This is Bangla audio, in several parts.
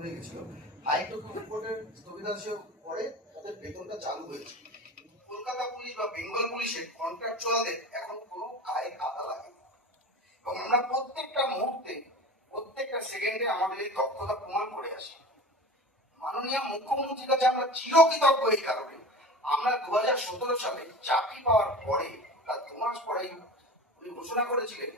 হয়ে গেছিল। হাইকোর্টের স্থগিতাদেশের পরে তাদের বেতনটা চালু হয়েছে। কলকাতা পুলিশ বা বেঙ্গল পুলিশের কন্ট্রাকচুয়ালদের এখন কোনো গায়ে কাদা লাগেনি এবং আমরা প্রত্যেকটা মুহূর্তে প্রত্যেকটা সেকেন্ডে আমাদের এই দক্ষতা প্রমাণ করে আসি। মাননীয় মুখ্যমন্ত্রীর কাছে আমরা চিরকৃতজ্ঞ এই কারণে, আমরা 2017 সালে চাকরি পাওয়ার পরে তার 2 মাস পরেই উনি ঘোষণা করেছিলেন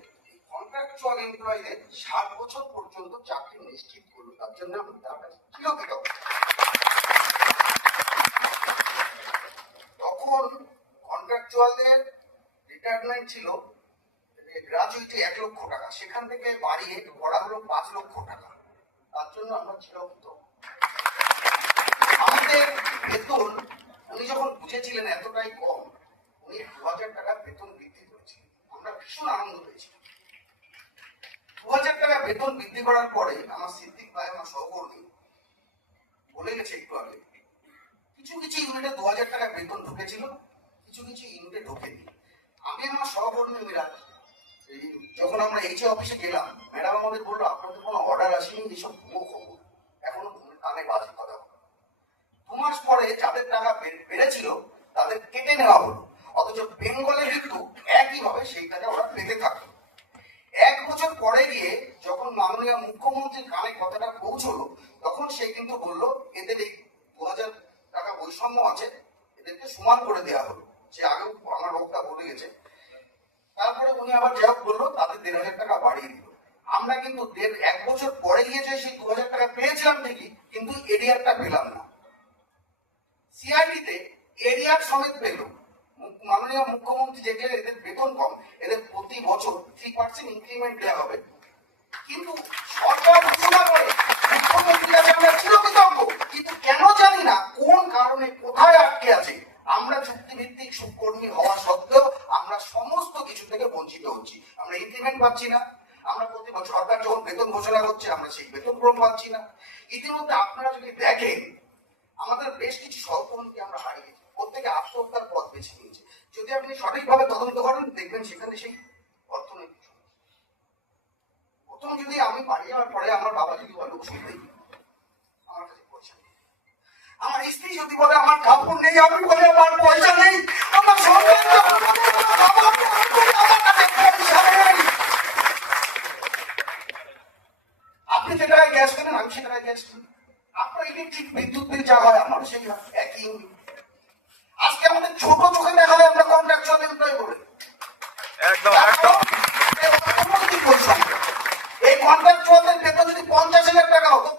কন্ট্রাকচুয়াল এমপ্লয়ীদের 60 বছর পর্যন্ত চাকরি নিশ্চিত করলো। তার জন্য আমি তার কাছে চিরকৃতজ্ঞ। তখন কন্ট্রাকচুয়ালদের রিটায়ারমেন্ট ছিল গ্রাজুইটি 1 লক্ষ টাকা, সেখান থেকে বাড়িয়ে করা হলো 5 লক্ষ টাকা। তার জন্য আমরা চিরকৃতজ্ঞ। আমাদের বেতন উনি যখন বুঝেছিলেন এতটাই কম, উনি 2000 টাকা বেতন বৃদ্ধি করেছিলেন। আমরা ভীষণ আনন্দ পেয়েছিলাম। 2000 টাকা বেতন বৃদ্ধি করার পরে আমার সিদ্দিক ভাই, আমার সহকর্মী বলে গেছে একটু আগে, কিছু কিছু ইউনিটে 2000 টাকা বেতন ঢুকেছিল, কিছু কিছু ইউনিটে ঢোকেনি। আমি আমার সহকর্মীরা যখন আমরা এইচ অফিসে গেলাম, ম্যাডাম আমাদের বললো আপনাদের কোনো অর্ডার আসেনি, এইসব ভুয়ো খবর, এখনো কানে বাজে কথা। 2 মাস পরে যাদের টাকা বেড়েছিল তাদের কেটে নেওয়া হলো, অথচ বেঙ্গলে কিন্তু একইভাবে সেই টাকা ওরা পেতে থাকলো। 1 বছর পরে গিয়ে যখন মাননীয় মুখ্যমন্ত্রীর কানে কথাটা পৌঁছলো, তখন সে কিন্তু বললো এদের এই 2000 টাকা বৈষম্য আছে, এদেরকে সমান করে দেওয়া হলো। সে আগেও আমার বক্তা বলে গেছে। তারপরে উনি আবার যা বললো তাদের 1500 টাকা বাড়িয়ে দিল। আমরা কিন্তু 1 বছর পরে গিয়ে যে সেই 2000 টাকা পেয়েছিলাম ঠিকই, কিন্তু এরিয়ারটা পেলাম না। সিআইডিতে এরিয়ার সমেত পেল। মাননীয় মুখ্যমন্ত্রী দেখলেন এদের বেতন কম, এদের প্রতি বছর 3% ইনক্রিমেন্ট দেওয়া হবে। কিন্তু সরকার ঘোষণা করে, মুখ্যমন্ত্রীর কাছে আমরা চিরকৃতজ্ঞ, কিন্তু কেন জানি না কোন কারণে কোথায় আটকে আছে। আমরা চুক্তিভিত্তিক কর্মী হওয়া সত্ত্বেও আমরা সমস্ত কিছু থেকে বঞ্চিত হচ্ছি। আমরা ইনক্রিমেন্ট পাচ্ছি না, আমরা প্রতি বছর সরকার যখন বেতন ঘোষণা করছে আমরা সেই বেতন গ্রহণ পাচ্ছি না। ইতিমধ্যে আপনারা যদি দেখেন আমাদের বেশ কিছু সহকর্মীকে আমরা হারিয়েছি, প্রত্যেকে আত্মহত্যার পথ বেছে নিয়েছে। যদি আপনি সঠিকভাবে তদন্ত করেন দেখবেন সেখানে সেই অর্থনৈতিক প্রথম যদি আমি বাড়ি যাওয়ার পরে আমার বাবা যদি বলে ওষুধ নেই, আমার কাছে পয়সা নেই। আমার স্ত্রী যদি বলে আমার কাপড় নেই, আমি বলে আমার পয়সা নেই। আমার সন্তান আপনি যে টাকায় গ্যাস কেনেন আমি সে টাকায় গ্যাস কিনি। আপনার ইলেকট্রিক বিদ্যুৎ বিল যা হয় আমারও সেই একই। আজকে আমাদের ছোট চোখে দেখা হয় আমরা কন্ট্রাকচুয়াল এমপ্লয়ি বলে। একদম এই কন্ট্রাকচুয়ালদের বেতন যদি 50,000 টাকা হতো